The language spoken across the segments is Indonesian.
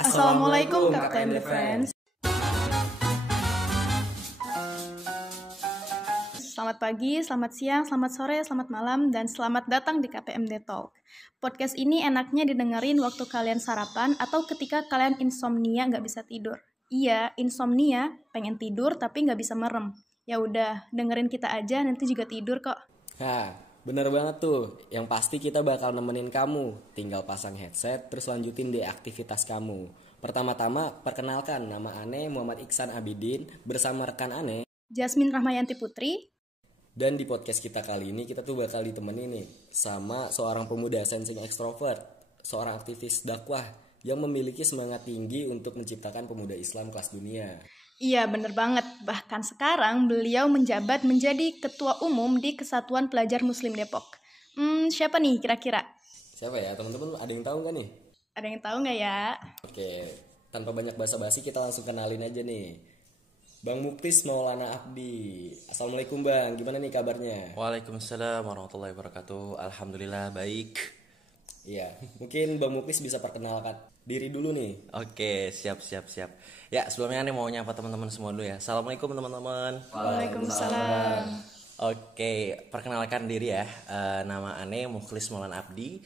Assalamualaikum KKN Friends. Selamat pagi, selamat siang, selamat sore, selamat malam, dan selamat datang di KPMD Talk. Podcast ini enaknya didengerin waktu kalian sarapan atau ketika kalian insomnia nggak bisa tidur. Iya, insomnia, pengen tidur tapi nggak bisa merem. Ya udah, dengerin kita aja, nanti juga tidur kok. Hah, bener banget tuh. Yang pasti kita bakal nemenin kamu. Tinggal pasang headset, terus lanjutin deh aktivitas kamu. Pertama-tama, perkenalkan nama Ane Muhammad Iksan Abidin bersama rekan Ane. Jasmine Rahmayanti Putri. Dan di podcast kita kali ini kita tuh bakal ditemenin nih sama seorang pemuda sensing ekstrovert, seorang aktivis dakwah yang memiliki semangat tinggi untuk menciptakan pemuda Islam kelas dunia. Iya, bener banget. Bahkan sekarang beliau menjabat menjadi Ketua Umum di Kesatuan Pelajar Muslim Depok. Siapa nih kira-kira? Siapa ya teman-teman, ada yang tahu nggak nih? Ada yang tahu nggak ya? Oke, tanpa banyak basa-basi kita langsung kenalin aja nih. Bang Muktis Maulana Abdi. Assalamualaikum Bang, gimana nih kabarnya? Waalaikumsalam warahmatullahi wabarakatuh. Alhamdulillah baik. Iya, mungkin Bang Muktis bisa perkenalkan diri dulu nih. Oke, siap. Ya, sebelumnya nih mau nyapa teman-teman semua dulu ya. Assalamualaikum teman-teman. Waalaikumsalam. Oke, perkenalkan diri ya. Nama Ane Mukhlis Maulana Abdi.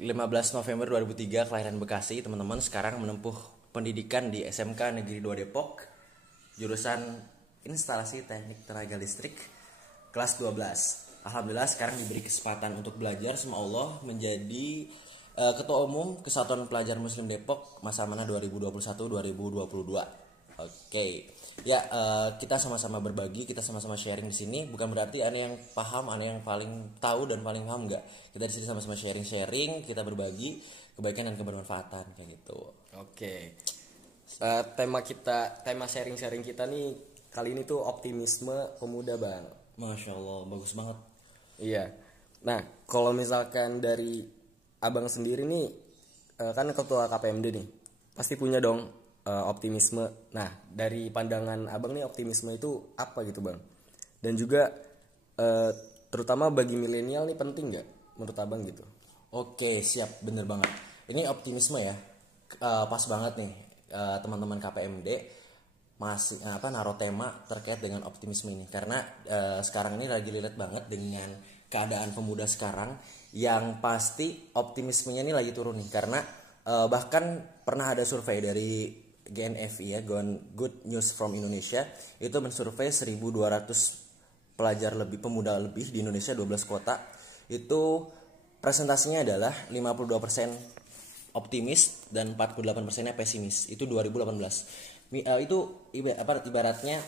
15 November 2003 kelahiran Bekasi, teman-teman. Sekarang menempuh pendidikan di SMK Negeri 2 Depok, jurusan Instalasi Teknik Tenaga Listrik, kelas 12. Alhamdulillah sekarang diberi kesempatan untuk belajar sama Allah menjadi Ketua Umum Kesatuan Pelajar Muslim Depok masa mana 2021-2022. Oke. Ya, kita sama-sama berbagi, kita sama-sama sharing di sini. Bukan berarti ada yang paham, ada yang paling tahu dan paling paham, enggak. Kita di sini sama-sama sharing, kita berbagi kebaikan dan kebermanfaatan kayak gitu. Oke. Tema sharing-sharing kita nih kali ini tuh optimisme pemuda Bang. Masya Allah, bagus banget. Iya. Nah, kalau misalkan dari Abang sendiri nih, kan ketua KPMD nih, pasti punya dong optimisme. Nah, dari pandangan Abang nih optimisme itu apa gitu Bang? Dan juga terutama bagi milenial nih penting nggak menurut Abang gitu? Oke, siap, bener banget. Ini optimisme ya, pas banget nih teman-teman KPMD masih naruh tema terkait dengan optimisme ini karena sekarang ini lagi relate banget dengan keadaan pemuda sekarang yang pasti optimismenya ini lagi turun nih karena bahkan pernah ada survei dari GNFI ya, Good News from Indonesia, itu mensurvei 1.200 pelajar lebih, pemuda lebih di Indonesia 12 kota. Itu presentasinya adalah 52% optimis dan 48%-nya pesimis. Itu 2018. Itu ibaratnya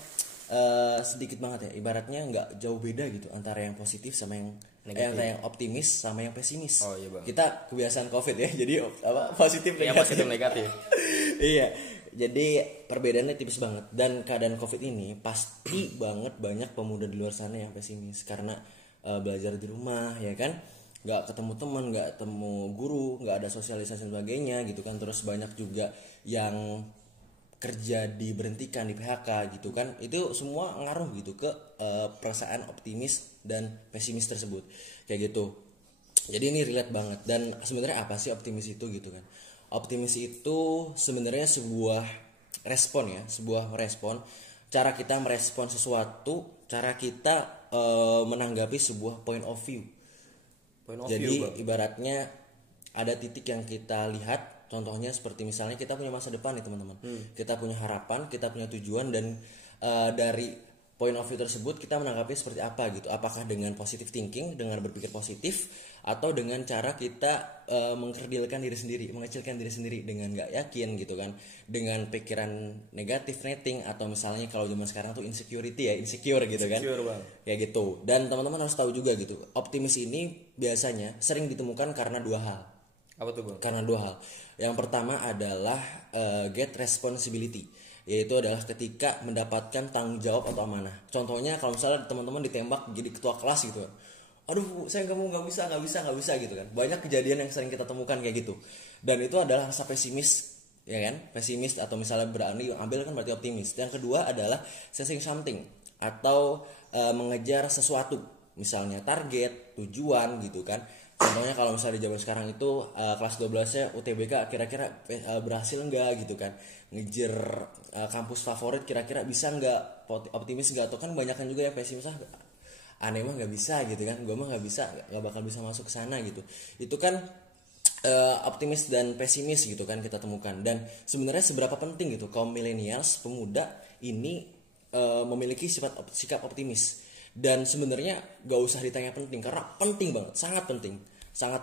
sedikit banget ya. Ibaratnya nggak jauh beda gitu antara yang positif sama yang antara yang optimis sama yang pesimis. Oh iya Bang. Kita kebiasaan COVID ya. Jadi positif negatif. Yang positif negatif. Iya. Jadi perbedaannya tipis banget. Dan keadaan COVID ini pasti banget banyak pemuda di luar sana yang pesimis karena belajar di rumah ya kan. Nggak ketemu teman, nggak ketemu guru, nggak ada sosialisasi dan sebagainya gitu kan. Terus banyak juga yang kerja diberhentikan, di PHK gitu kan. Itu semua ngaruh gitu ke perasaan optimis dan pesimis tersebut kayak gitu. Jadi ini relate banget. Dan sebenarnya apa sih optimis itu gitu kan? Optimis itu sebenarnya sebuah respon ya, sebuah respon, cara kita merespon sesuatu, cara kita menanggapi sebuah point of view. Jadi ibaratnya ada titik yang kita lihat, contohnya seperti misalnya kita punya masa depan nih teman-teman. Kita punya harapan, kita punya tujuan, dan dari point of view tersebut kita menanggapi seperti apa gitu. Apakah dengan positive thinking, dengan berpikir positif, atau dengan cara kita mengkerdilkan diri sendiri, mengecilkan diri sendiri dengan gak yakin gitu kan, dengan pikiran negatif, netting, atau misalnya kalau zaman sekarang tuh insecure gitu kan, kayak gitu. Dan teman-teman harus tahu juga gitu, optimis ini biasanya sering ditemukan karena dua hal. Apa tuh Bang? Karena dua hal. Yang pertama adalah get responsibility, yaitu adalah ketika mendapatkan tanggung jawab atau amanah. Contohnya kalau misalnya teman-teman ditembak jadi ketua kelas gitu, aduh saya nggak bisa gitu kan. Banyak kejadian yang sering kita temukan kayak gitu. Dan itu adalah rasa pesimis ya kan, pesimis atau misalnya berani ambil kan berarti optimis. Yang kedua adalah chasing something atau mengejar sesuatu, misalnya target, tujuan gitu kan. Contohnya kalau misalnya di zaman sekarang itu kelas 12-nya UTBK kira-kira berhasil enggak gitu kan. Ngejar kampus favorit kira-kira bisa enggak, optimis enggak, atau kan banyakan juga yang pesimis, aneh mah nggak bisa gitu kan, gue mah nggak bisa, nggak bakal bisa masuk ke sana gitu. Itu kan optimis dan pesimis gitu kan kita temukan. Dan sebenarnya seberapa penting gitu kaum millennials, pemuda ini memiliki sikap optimis. Dan sebenarnya gak usah ditanya penting, karena penting banget, sangat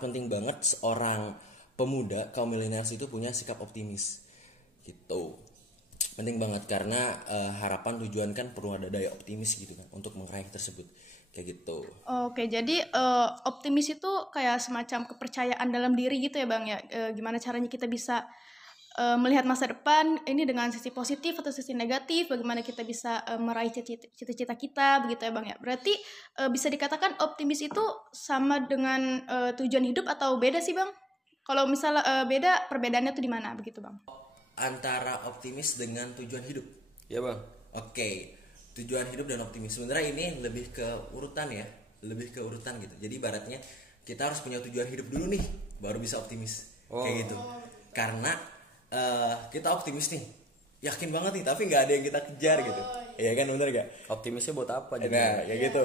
penting banget seorang pemuda kaum millennials itu punya sikap optimis gitu. Penting banget karena harapan tujuan kan perlu ada daya optimis gitu kan untuk meraih tersebut kayak gitu. Oke, jadi optimis itu kayak semacam kepercayaan dalam diri gitu ya Bang ya. Gimana caranya kita bisa melihat masa depan ini dengan sisi positif atau sisi negatif, bagaimana kita bisa meraih cita-cita kita begitu ya Bang ya. Berarti bisa dikatakan optimis itu sama dengan tujuan hidup atau beda sih Bang? Kalau misalnya beda, perbedaannya tuh di mana begitu Bang? Antara optimis dengan tujuan hidup. Ya bang. Oke, tujuan hidup dan optimis. Sebenarnya ini lebih ke urutan ya, lebih ke urutan gitu. Jadi ibaratnya kita harus punya tujuan hidup dulu nih, baru bisa optimis. Kayak gitu. Karena kita optimis nih, yakin banget nih, tapi nggak ada yang kita kejar gitu. Iya kan, bener gak? Optimisnya buat apa? Nah, kayak gitu.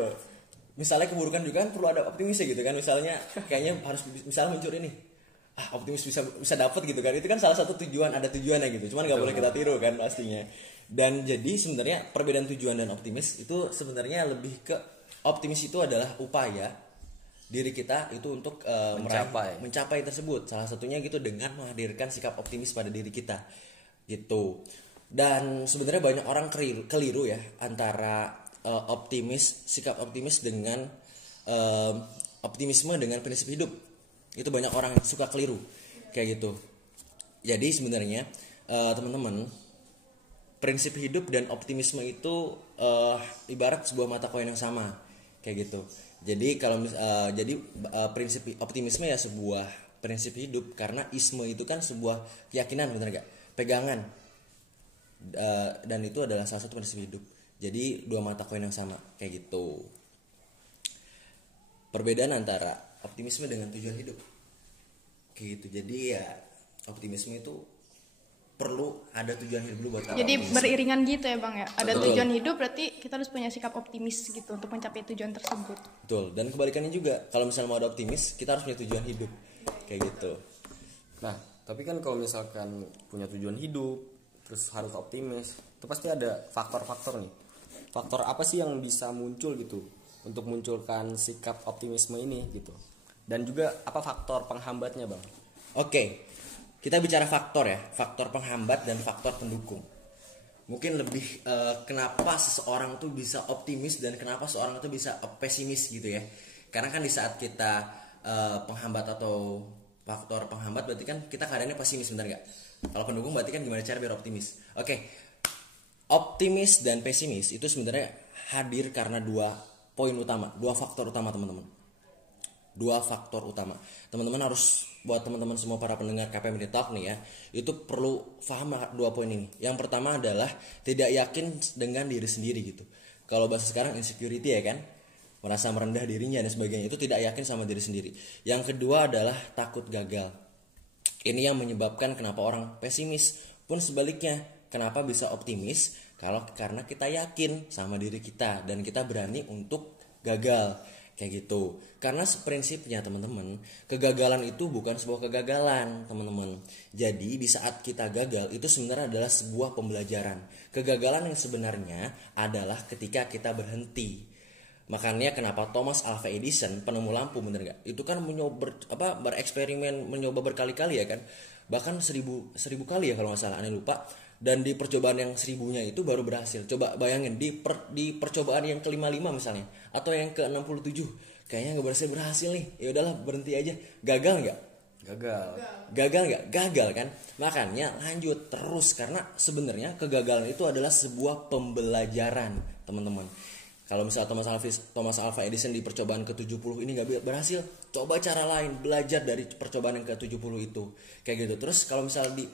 Misalnya keburukan juga kan perlu ada optimisnya gitu kan. Misalnya kayaknya harus misalnya mencuri nih. Optimis bisa dapat gitu kan. Itu kan salah satu tujuan, ada tujuannya gitu. Cuman nggak boleh kita tiru kan pastinya. Dan jadi sebenarnya perbedaan tujuan dan optimis itu sebenarnya lebih ke optimis itu adalah upaya diri kita itu untuk mencapai tersebut. Salah satunya gitu dengan menghadirkan sikap optimis pada diri kita gitu. Dan sebenarnya banyak orang keliru ya antara sikap optimis dengan optimisme dengan prinsip hidup. Itu banyak orang yang suka keliru kayak gitu. Jadi sebenarnya teman-teman, prinsip hidup dan optimisme itu ibarat sebuah mata koin yang sama kayak gitu. Jadi prinsip optimisme ya sebuah prinsip hidup, karena isme itu kan sebuah keyakinan, benar gak? Pegangan. Dan itu adalah salah satu prinsip hidup. Jadi dua mata koin yang sama kayak gitu. Perbedaan antara optimisme dengan tujuan hidup kayak gitu. Jadi ya optimisme itu perlu ada tujuan hidup dulu buat kita. Jadi optimisme. beriringan gitu ya Bang ya. Ada Betul. tujuan hidup, berarti kita harus punya sikap optimis gitu untuk mencapai tujuan tersebut. Betul. Dan kebalikannya juga, kalau misalnya mau ada optimis, kita harus punya tujuan hidup kayak gitu. Nah, tapi kan kalau misalkan punya tujuan hidup, terus harus optimis, itu pasti ada faktor-faktor nih. Faktor apa sih yang bisa muncul gitu untuk munculkan sikap optimisme ini gitu? Dan juga apa faktor penghambatnya bang? Oke, kita bicara faktor ya, faktor penghambat dan faktor pendukung. Mungkin lebih kenapa seseorang tuh bisa optimis dan kenapa seseorang tuh bisa pesimis gitu ya. Karena kan di saat kita penghambat atau faktor penghambat berarti kan kita keadaannya pesimis, benar nggak? Kalau pendukung berarti kan gimana cara biar optimis. Oke, optimis dan pesimis itu sebenarnya hadir karena dua faktor utama teman-teman. Dua faktor utama. Teman-teman harus, buat teman-teman semua para pendengar KPMD Talk nih ya, itu perlu paham dua poin ini. Yang pertama adalah tidak yakin dengan diri sendiri gitu. Kalau bahasa sekarang insecurity ya kan, merasa merendah dirinya dan sebagainya, itu tidak yakin sama diri sendiri. Yang kedua adalah takut gagal. Ini yang menyebabkan kenapa orang pesimis. Pun sebaliknya, kenapa bisa optimis? Karena kita yakin sama diri kita dan kita berani untuk gagal kayak gitu. Karena prinsipnya teman-teman, kegagalan itu bukan sebuah kegagalan teman-teman. Jadi di saat kita gagal itu sebenarnya adalah sebuah pembelajaran. Kegagalan yang sebenarnya adalah ketika kita berhenti. Makanya kenapa Thomas Alva Edison, penemu lampu, bener gak? Itu kan bereksperimen, mencoba berkali-kali ya kan, bahkan seribu kali ya kalau nggak salah, aneh lupa. Dan di percobaan yang 1000-nya itu baru berhasil. Coba bayangin di percobaan yang ke-55 misalnya, atau yang ke-67, kayaknya nggak berhasil nih. Ya udahlah, berhenti aja. Gagal nggak? Gagal nggak? Gagal kan? Makanya lanjut terus, karena sebenarnya kegagalan itu adalah sebuah pembelajaran teman-teman. Kalau misalnya Thomas Alva Edison di percobaan ke-70 ini nggak berhasil, coba cara lain, belajar dari percobaan yang ke-70 itu kayak gitu. Terus kalau misalnya di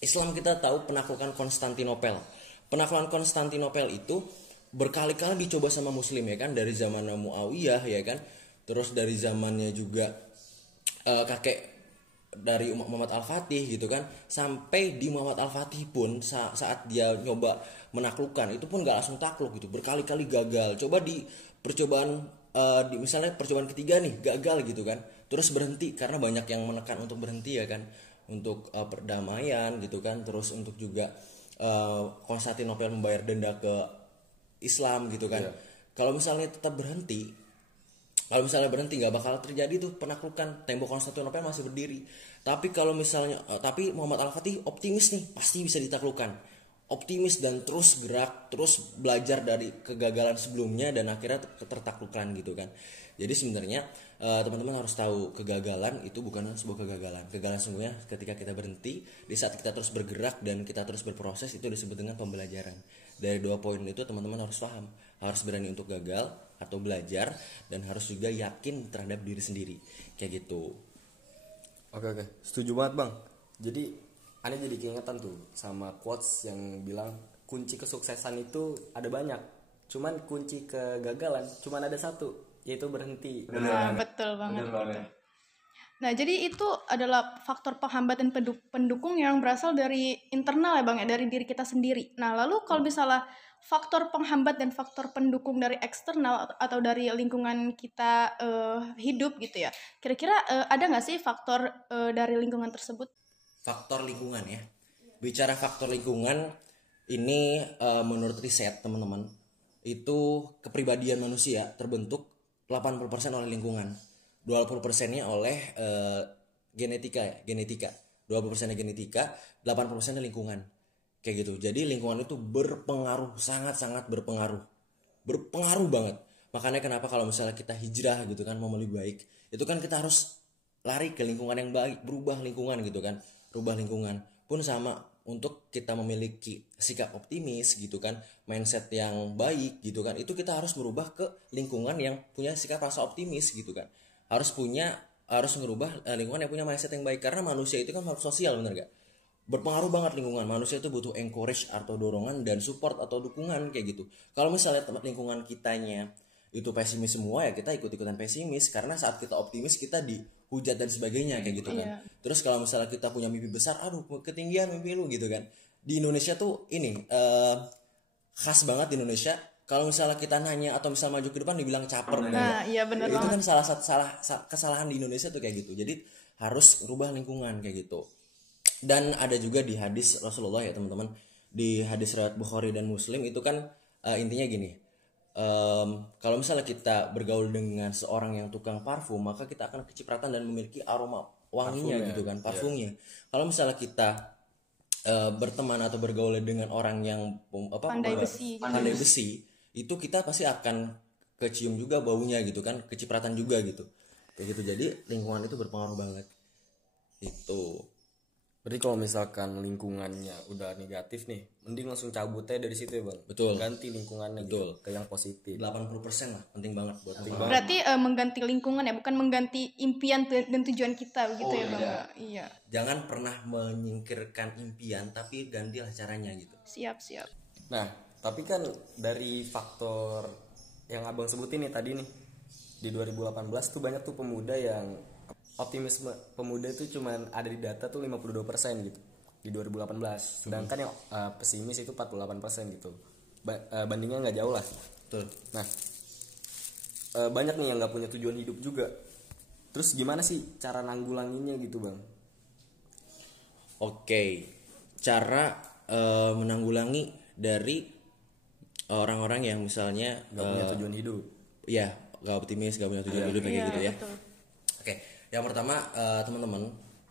Islam kita tahu penaklukan Konstantinopel. Penaklukan Konstantinopel itu berkali-kali dicoba sama Muslim ya kan, dari zaman Muawiyah ya kan, terus dari zamannya juga kakek dari Muhammad Al-Fatih gitu kan, sampai di Muhammad Al-Fatih pun saat dia nyoba menaklukkan itu pun gak langsung takluk gitu, berkali-kali gagal. Coba di percobaan di misalnya percobaan ketiga nih gagal gitu kan, terus berhenti karena banyak yang menekan untuk berhenti ya kan, untuk perdamaian gitu kan, terus untuk juga Konstantinopel membayar denda ke Islam gitu kan. Kalau misalnya tetap berhenti, kalau misalnya berhenti nggak bakal terjadi tuh penaklukan, tembok Konstantinopel masih berdiri. Tapi kalau misalnya tapi Muhammad Al-Fatih optimis nih, pasti bisa ditaklukkan. Optimis dan terus gerak, terus belajar dari kegagalan sebelumnya dan akhirnya tertaklukkan gitu kan. Jadi sebenarnya teman-teman harus tahu, kegagalan itu bukan sebuah kegagalan. Kegagalan sungguhnya ketika kita berhenti, di saat kita terus bergerak dan kita terus berproses, itu disebut dengan pembelajaran. Dari 2 poin itu teman-teman harus paham, harus berani untuk gagal atau belajar, dan harus juga yakin terhadap diri sendiri kayak gitu. Oke, setuju banget bang. Jadi aneh jadi keingetan tuh sama quotes yang bilang kunci kesuksesan itu ada banyak, cuman kunci kegagalan cuman ada satu, yaitu berhenti. Nah, betul banget. Nah, jadi itu adalah faktor penghambat dan pendukung yang berasal dari internal ya Bang ya, dari diri kita sendiri. Nah, lalu kalau misalnya faktor penghambat dan faktor pendukung dari eksternal atau dari lingkungan kita hidup gitu ya. Kira-kira ada nggak sih faktor dari lingkungan tersebut? Faktor lingkungan ya. Bicara faktor lingkungan ini menurut riset teman-teman, itu kepribadian manusia terbentuk 80% oleh lingkungan. 20%-nya oleh genetika ya, genetika. 20%-nya genetika, 80%-nya lingkungan. Kayak gitu. Jadi lingkungan itu berpengaruh, sangat-sangat berpengaruh. Berpengaruh banget. Makanya kenapa kalau misalnya kita hijrah gitu kan, mau lebih baik, itu kan kita harus lari ke lingkungan yang baik, berubah lingkungan gitu kan. Rubah lingkungan. Pun sama, untuk kita memiliki sikap optimis gitu kan, mindset yang baik gitu kan, itu kita harus merubah ke lingkungan yang punya sikap rasa optimis gitu kan. Harus merubah lingkungan yang punya mindset yang baik, karena manusia itu kan harus sosial, bener gak? Berpengaruh banget lingkungan. Manusia itu butuh encourage atau dorongan dan support atau dukungan kayak gitu. Kalau misalnya tempat lingkungan kitanya itu pesimis semua, ya kita ikut-ikutan pesimis, karena saat kita optimis kita dihujat dan sebagainya kayak gitu kan. Terus kalau misalnya kita punya mimpi besar, aduh ketinggian mimpi lu gitu kan. Di Indonesia tuh ini khas banget di Indonesia, kalau misalnya kita nanya atau misalnya maju ke depan dibilang caper. Nah, iya benar itu banget. kan salah satu kesalahan di Indonesia tuh kayak gitu. Jadi harus rubah lingkungan kayak gitu. Dan ada juga di hadis Rasulullah ya teman-teman, di hadis riwayat Bukhari dan Muslim itu kan intinya gini, kalau misalnya kita bergaul dengan seorang yang tukang parfum, maka kita akan kecipratan dan memiliki aroma wanginya gitu kan, parfumnya. Kalau misalnya kita berteman atau bergaul dengan orang yang Pandai besi. itu kita pasti akan kecium juga baunya gitu kan, kecipratan juga gitu kayak gitu. Jadi lingkungan itu berpengaruh banget itu. Berarti kalau misalkan lingkungannya udah negatif nih, mending langsung cabut aja dari situ ya bang. Betul. Ganti lingkungannya Betul. Gitu, ke yang positif. 80% lah, penting banget buat Berarti mengganti lingkungan ya, bukan mengganti impian dan tujuan kita begitu ya Bang. Iya. Jangan pernah menyingkirkan impian, tapi gantilah caranya gitu. Siap. Nah, tapi kan dari faktor yang abang sebutin nih tadi nih, di 2018 tuh banyak tuh pemuda yang optimisme pemuda itu cuman ada di data tuh 52% gitu di 2018. Sedangkan yang pesimis itu 48% gitu. Bandingnya nggak jauh lah. Betul. Nah, banyak nih yang nggak punya tujuan hidup juga. Terus gimana sih cara nanggulanginnya gitu bang? Oke, cara menanggulangi dari orang-orang yang misalnya Nggak punya tujuan hidup. ya gak optimis, gak punya tujuan hidup kayak gitu ya. Betul. Oke, yang pertama teman-teman,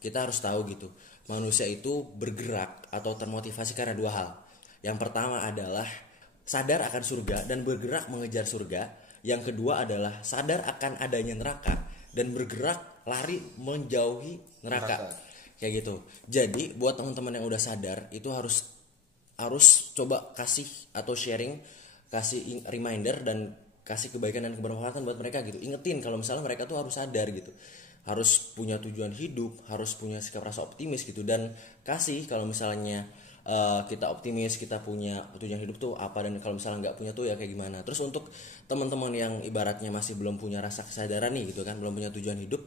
kita harus tahu gitu, manusia itu bergerak atau termotivasi karena 2 hal. Yang pertama adalah sadar akan surga dan bergerak mengejar surga. Yang kedua adalah sadar akan adanya neraka dan bergerak lari menjauhi neraka. Kayak gitu. Jadi buat teman-teman yang udah sadar, itu harus coba kasih atau sharing, kasih reminder dan kasih kebaikan dan kebermanfaatan buat mereka gitu. Ingetin kalau misalnya mereka tuh harus sadar gitu, harus punya tujuan hidup, harus punya sikap rasa optimis gitu. Dan kasih kalau misalnya kita optimis, kita punya tujuan hidup tuh apa, dan kalau misalnya nggak punya tuh ya kayak gimana. Terus untuk teman-teman yang ibaratnya masih belum punya rasa kesadaran nih gitu kan, belum punya tujuan hidup,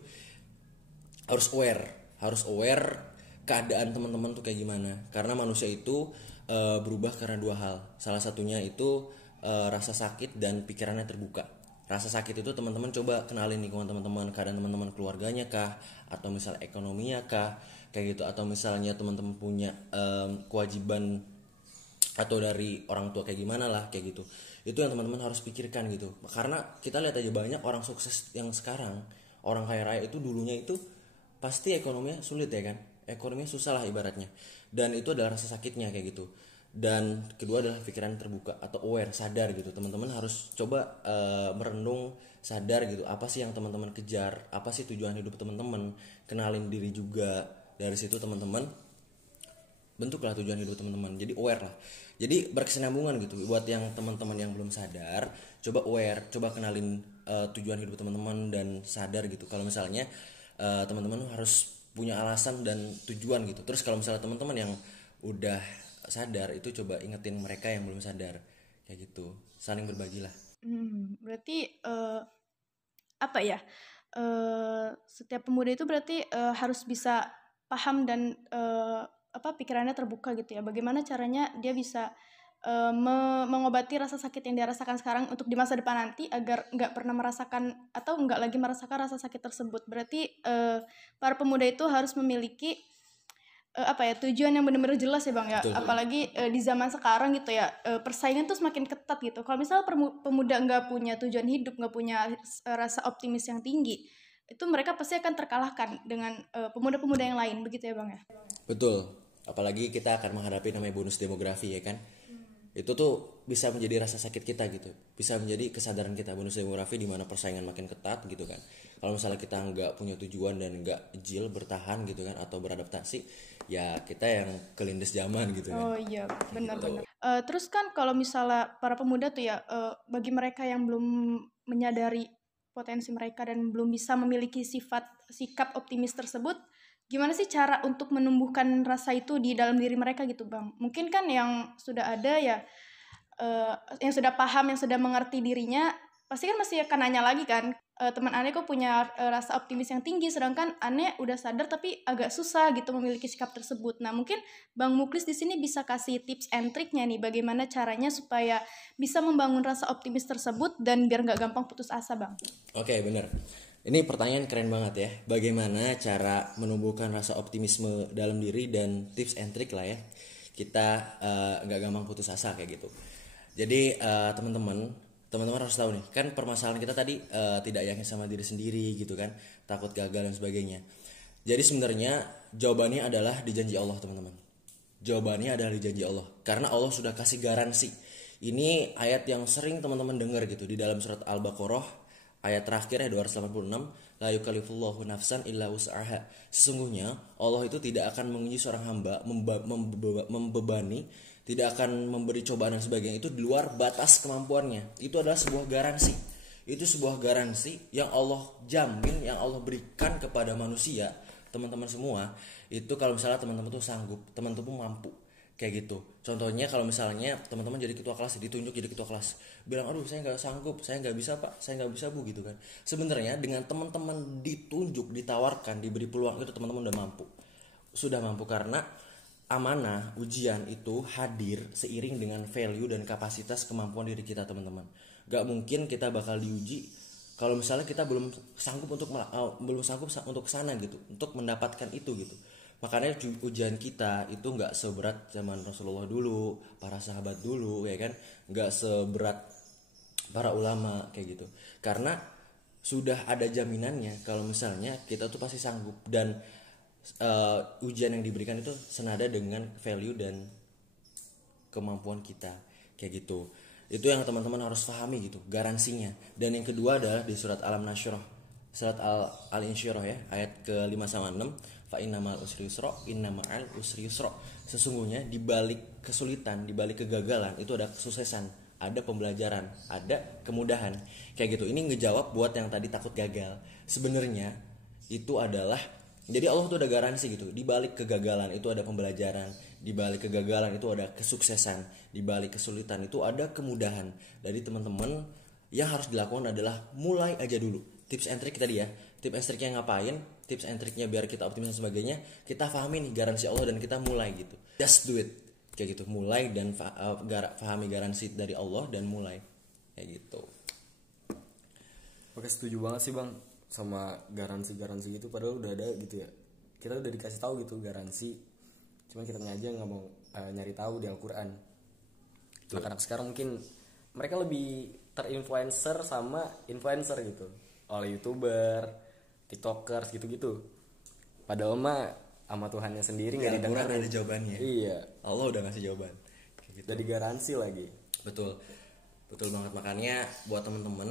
harus aware keadaan teman-teman tuh kayak gimana, karena manusia itu berubah karena dua hal. Salah satunya itu rasa sakit dan pikirannya terbuka. Rasa sakit itu teman-teman coba kenalin lingkungan teman-teman, keadaan teman-teman keluarganya kah, atau misal ekonominya kah, kayak gitu, atau misalnya teman-teman punya kewajiban atau dari orang tua kayak gimana lah, kayak gitu. Itu yang teman-teman harus pikirkan gitu, karena kita lihat aja banyak orang sukses yang sekarang, orang kaya raya itu dulunya itu pasti ekonominya sulit ya kan, ekonominya susah lah ibaratnya, dan itu adalah rasa sakitnya kayak gitu. Dan kedua adalah pikiran terbuka atau aware, sadar gitu. Teman-teman harus coba merenung, sadar gitu, apa sih yang teman-teman kejar, apa sih tujuan hidup teman-teman, kenalin diri juga. Dari situ teman-teman bentuklah tujuan hidup teman-teman, jadi aware lah, jadi berkesinambungan gitu. Buat yang teman-teman yang belum sadar, coba aware, coba kenalin tujuan hidup teman-teman dan sadar gitu. Kalau misalnya teman-teman harus punya alasan dan tujuan gitu. Terus kalau misalnya teman-teman yang udah sadar, itu coba ingetin mereka yang belum sadar, kayak gitu, saling berbagilah. Berarti apa ya? Setiap pemuda itu berarti harus bisa paham dan pikirannya terbuka gitu ya. Bagaimana caranya dia bisa mengobati rasa sakit yang dia rasakan sekarang untuk di masa depan nanti, agar nggak pernah merasakan atau nggak lagi merasakan rasa sakit tersebut. Berarti para pemuda itu harus memiliki tujuan yang benar-benar jelas ya Bang ya. Betul. Apalagi di zaman sekarang gitu ya, persaingan tuh semakin ketat gitu. Kalau misalnya pemuda nggak punya tujuan hidup, nggak punya rasa optimis yang tinggi, itu mereka pasti akan terkalahkan dengan pemuda-pemuda yang lain, begitu ya Bang ya. Betul, apalagi kita akan menghadapi namanya bonus demografi ya kan. Itu tuh bisa menjadi rasa sakit kita gitu, bisa menjadi kesadaran kita, bonus demografi di mana persaingan makin ketat gitu kan. Kalau misalnya kita nggak punya tujuan dan nggak agile, bertahan gitu kan, atau beradaptasi, ya kita yang kelindes zaman gitu kan. Oh iya, benar-benar. Terus kan kalau misalnya para pemuda tuh ya, bagi mereka yang belum menyadari potensi mereka dan belum bisa memiliki sikap optimis tersebut, gimana sih cara untuk menumbuhkan rasa itu di dalam diri mereka gitu Bang? Mungkin kan yang sudah ada ya, yang sudah paham, yang sudah mengerti dirinya, pasti kan masih akan nanya lagi kan, teman Ane kok punya rasa optimis yang tinggi, sedangkan Ane udah sadar tapi agak susah gitu memiliki sikap tersebut. Nah mungkin Bang Muklis di sini bisa kasih tips and triknya nih, bagaimana caranya supaya bisa membangun rasa optimis tersebut dan biar nggak gampang putus asa Bang. Oke, bener. Ini pertanyaan keren banget ya. Bagaimana cara menumbuhkan rasa optimisme dalam diri dan tips and trick lah ya. Kita nggak gampang putus asa kayak gitu. Jadi teman-teman harus tahu nih, kan permasalahan kita tadi tidak yakin sama diri sendiri gitu kan, takut gagal dan sebagainya. Jadi sebenarnya jawabannya adalah di janji Allah teman-teman. Jawabannya adalah di janji Allah, karena Allah sudah kasih garansi. Ini ayat yang sering teman-teman dengar gitu di dalam surat Al-Baqarah. Ayat terakhir ya 286, la yukallifullahu nafsan illa wus'aha. Sesungguhnya Allah itu tidak akan menguji seorang hamba, membebani, tidak akan memberi cobaan dan sebagainya itu di luar batas kemampuannya. Itu adalah sebuah garansi. Itu sebuah garansi yang Allah jamin, yang Allah berikan kepada manusia, teman-teman semua. Itu kalau misalnya teman-teman tuh sanggup, teman-teman mampu. Kayak gitu. Contohnya kalau misalnya teman-teman jadi ketua kelas, ditunjuk jadi ketua kelas, bilang aduh saya nggak sanggup, saya nggak bisa pak, saya nggak bisa bu gitu kan. Sebenarnya dengan teman-teman ditunjuk, ditawarkan, diberi peluang, itu teman-teman udah mampu, sudah mampu, karena amanah ujian itu hadir seiring dengan value dan kapasitas kemampuan diri kita teman-teman. Gak mungkin kita bakal diuji kalau misalnya kita belum sanggup untuk kesana gitu, untuk mendapatkan itu gitu. Makanya ujian kita itu nggak seberat zaman Rasulullah dulu, para sahabat dulu ya kan, nggak seberat para ulama kayak gitu. Karena sudah ada jaminannya kalau misalnya kita tuh pasti sanggup, dan ujian yang diberikan itu senada dengan value dan kemampuan kita kayak gitu. Itu yang teman-teman harus pahami gitu, garansinya. Dan yang kedua adalah di surat Al-Nasyrah, surat Al-Insyirah ya, ayat ke-5-6, fa innamal usri yusra, innama'al usri yusra. Sesungguhnya di balik kesulitan, di balik kegagalan itu ada kesuksesan, ada pembelajaran, ada kemudahan. Kayak gitu. Ini ngejawab buat yang tadi takut gagal. Sebenarnya itu adalah, jadi Allah tuh ada garansi gitu. Di balik kegagalan itu ada pembelajaran, di balik kegagalan itu ada kesuksesan, di balik kesulitan itu ada kemudahan. Jadi teman-teman yang harus dilakukan adalah mulai aja dulu. Tips and trick tadi ya, tips and triknya ngapain, tips and triknya biar kita optimis dan sebagainya, kita pahami nih garansi Allah dan kita mulai gitu. Just do it. Kayak gitu, mulai dan pahami garansi dari Allah dan mulai. Kayak gitu. Oke, setuju banget sih Bang sama garansi-garansi gitu, padahal udah ada gitu ya. Kita udah dikasih tahu gitu garansi, cuman kita aja nggak mau nyari tahu di Al-Quran. Anak-anak sekarang mungkin mereka lebih terinfluencer sama influencer gitu, oleh YouTuber, TikTokers gitu-gitu. Padahal mah sama Tuhannya sendiri nggak didengar. Al-Quran ada jawabannya. Iya. Allah udah ngasih jawaban. Kayak gitu. Udah digaransi lagi. Betul banget, makanya buat temen-temen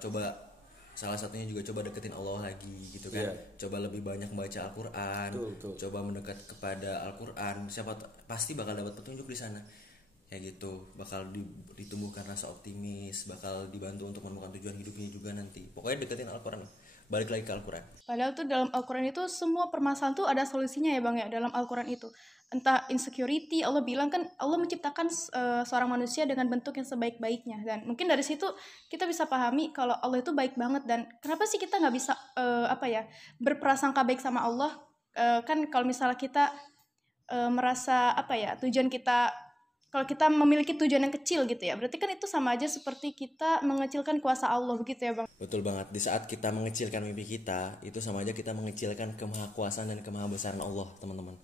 coba salah satunya juga coba deketin Allah lagi gitu kan. Coba lebih banyak membaca Al-Quran, coba mendekat kepada Al-Quran, pasti bakal dapat petunjuk di sana. Kayak gitu, bakal ditumbuhkan rasa optimis, bakal dibantu untuk menemukan tujuan hidupnya juga nanti. Pokoknya deketin Al-Quran, balik lagi ke Al-Quran. Padahal tuh dalam Al-Quran itu semua permasalahan tuh ada solusinya ya Bang ya, dalam Al-Quran itu. Entah insecurity, Allah bilang kan Allah menciptakan seorang manusia dengan bentuk yang sebaik-baiknya. Dan mungkin dari situ kita bisa pahami kalau Allah itu baik banget. Dan kenapa sih kita nggak bisa berprasangka baik sama Allah? Kan kalau misalnya kita merasa tujuan kita, kalau kita memiliki tujuan yang kecil gitu ya, berarti kan itu sama aja seperti kita mengecilkan kuasa Allah begitu ya Bang. Betul banget, di saat kita mengecilkan mimpi kita, itu sama aja kita mengecilkan kemahakuasaan dan kemahabesaran Allah, teman-teman.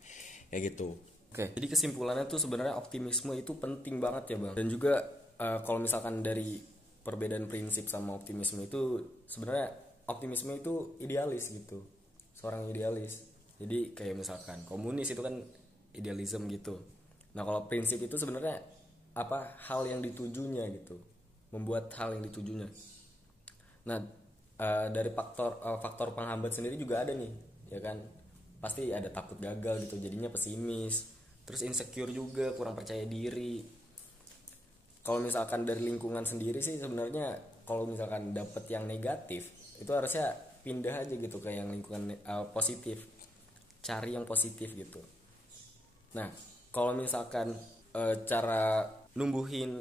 Kayak gitu. Oke, jadi kesimpulannya tuh sebenarnya optimisme itu penting banget ya Bang. Dan juga kalau misalkan dari perbedaan prinsip sama optimisme itu, sebenarnya optimisme itu idealis gitu, seorang idealis. Jadi kayak misalkan komunis itu kan idealisme gitu. Nah kalau prinsip itu sebenarnya hal yang ditujunya gitu, membuat hal yang ditujunya. Nah dari faktor penghambat sendiri juga ada nih, ya kan, pasti ada takut gagal gitu, jadinya pesimis, terus insecure juga, kurang percaya diri. Kalau misalkan dari lingkungan sendiri sih sebenarnya kalau misalkan dapet yang negatif itu harusnya pindah aja gitu ke yang lingkungan positif, cari yang positif gitu. Nah kalau misalkan cara numbuhin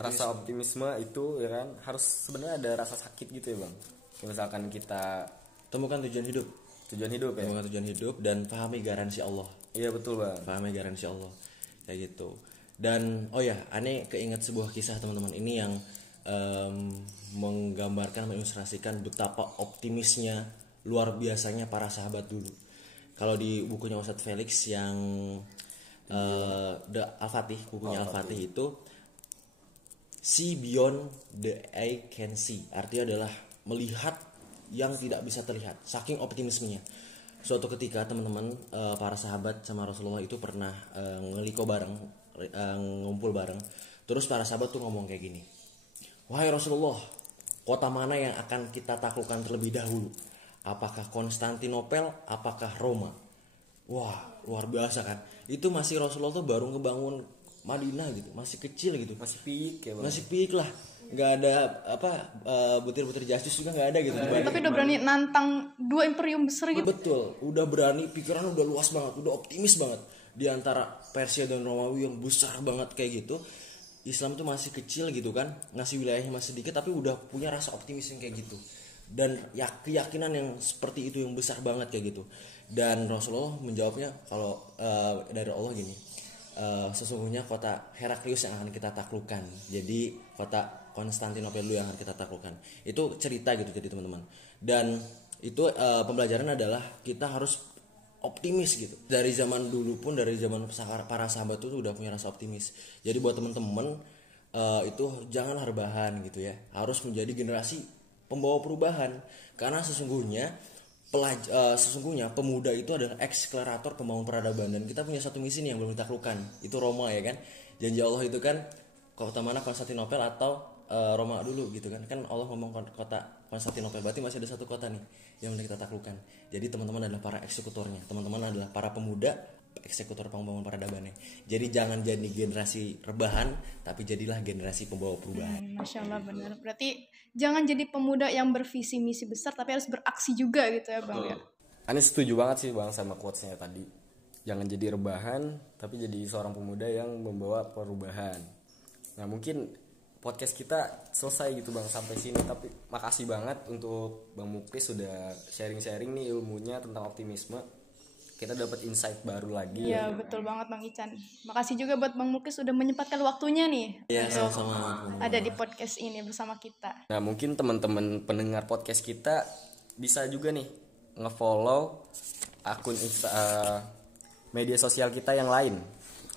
rasa optimisme itu ya kan harus sebenarnya ada rasa sakit gitu ya Bang. Misalkan kita temukan tujuan hidup ya. Temukan tujuan hidup dan pahami garansi Allah. Iya betul Bang. Pahami garansi Allah. Kayak gitu. Dan aneh keinget sebuah kisah teman-teman ini yang menggambarkan, mengilustrasikan betapa optimisnya luar biasanya para sahabat dulu. Kalau di bukunya Ustadz Felix yang The Al-Fatih, bukunya Al-Fatih itu see beyond the eye can see, artinya adalah melihat yang tidak bisa terlihat, saking optimismenya. Suatu ketika teman-teman para sahabat sama Rasulullah itu pernah ngeliko bareng, ngumpul bareng. Terus para sahabat tuh ngomong kayak gini, wahai Rasulullah, kota mana yang akan kita taklukkan terlebih dahulu? Apakah Konstantinopel, apakah Roma? Wah, luar biasa kan. Itu masih Rasulullah tuh baru ngebangun Madinah gitu, masih kecil gitu, masih peak ya Bang. Masih peak lah. Nggak ada butir-butir justice juga nggak ada gitu. Tapi udah berani nantang dua imperium besar gitu. Betul, udah berani, pikiran udah luas banget, udah optimis banget. Di antara Persia dan Romawi yang besar banget kayak gitu, Islam tuh masih kecil gitu kan, ngasih wilayahnya masih sedikit, tapi udah punya rasa optimis yang kayak gitu. Dan keyakinan yang seperti itu yang besar banget kayak gitu. Dan Rasulullah menjawabnya kalau dari Allah gini, sesungguhnya kota Heraklius yang akan kita taklukkan, jadi kota Konstantinopel dulu yang akan kita taklukkan. Itu cerita gitu jadi teman-teman. Dan itu pembelajaran adalah kita harus optimis gitu. Dari zaman dulu pun, dari zaman para sahabat itu udah punya rasa optimis. Jadi buat teman-teman itu jangan rebahan gitu ya, harus menjadi generasi pembawa perubahan. Karena sesungguhnya pemuda itu adalah akselerator pembangunan peradaban, dan kita punya satu misi nih yang belum ditaklukkan, itu Roma ya kan. Janji Allah itu kan kota mana, Konstantinopel atau Roma dulu gitu kan. Kan Allah ngomong kota Konstantinopel, berarti masih ada satu kota nih yang belum kita taklukkan. Jadi teman-teman adalah para eksekutornya, teman-teman adalah para pemuda eksekutor pembangunan peradabannya. Jadi jangan jadi generasi rebahan, tapi jadilah generasi pembawa perubahan. Masya Allah, benar. Berarti jangan jadi pemuda yang bervisi misi besar, tapi harus beraksi juga gitu ya Bang ya. Ane setuju banget sih Bang sama quotes-nya tadi. Jangan jadi rebahan, tapi jadi seorang pemuda yang membawa perubahan. Nah mungkin podcast kita selesai gitu Bang sampai sini. Tapi makasih banget untuk Bang Muklis sudah sharing-sharing nih ilmunya tentang optimisme. Kita dapat insight baru lagi. Iya, betul banget Bang Ican. Makasih juga buat Bang Muklis sudah menyempatkan waktunya nih Iya, sama-sama. ada di podcast ini bersama kita. Nah, mungkin teman-teman pendengar podcast kita bisa juga nih nge-follow akun media sosial kita yang lain.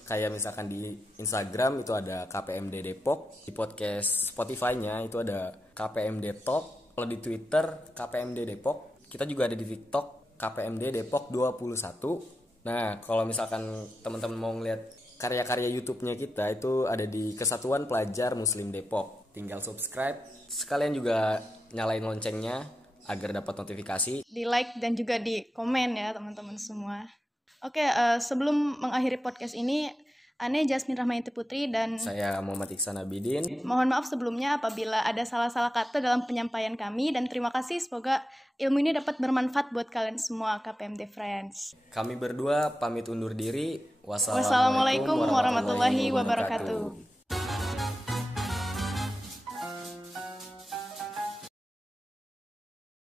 Kayak misalkan di Instagram itu ada KPMD Depok, di podcast Spotify-nya itu ada KPMD Talk, kalau di Twitter KPMD Depok, kita juga ada di TikTok KPMD Depok 21. Nah, kalau misalkan teman-teman mau ngeliat karya-karya YouTube-nya kita itu ada di Kesatuan Pelajar Muslim Depok. Tinggal subscribe, sekalian juga nyalain loncengnya agar dapat notifikasi. Di like dan juga di komen ya teman-teman semua. Oke, sebelum mengakhiri podcast ini, Ane Jasmine Rahmayanti Putri dan Saya Muhammad Iksan Abidin. mohon maaf sebelumnya apabila ada salah-salah kata dalam penyampaian kami, dan terima kasih, semoga ilmu ini dapat bermanfaat buat kalian semua KPMD Friends. Kami berdua pamit undur diri. Wassalamualaikum warahmatullahi wabarakatuh.